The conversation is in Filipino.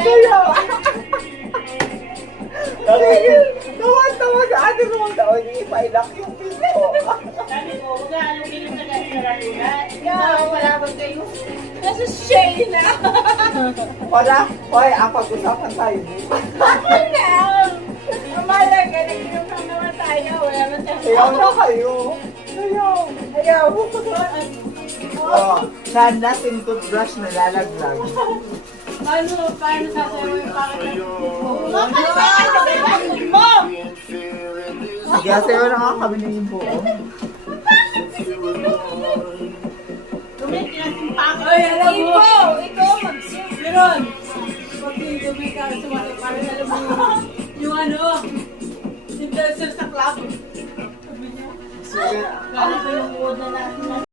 Kaya! Tawa-tawa sa atin mo daw, hindi ipailak yung pinto. Sabi ko, huwag na alugin sa galugan. Yeah, wala ba kayo? Nasa shade na. Wala, hoy, ang pag-usapan tayo. Ako na. Mamalaga, nag-inom lang naman tayo. Wala man tayo. Sayaw na kayo. Sayaw. Ayaw. Oh, sana yung toothbrush na lalaglag. Paano sasayaw yung pakit? Sige, sayaw na nga kami ng buo. Ay, alam mo. Ikaw, mag-sip. Meron. Pag dumi ka, sumali, parang alam mo yung ano, yung dancer sa club. Sabi niya, Sige. Kala ko yung uod na natin.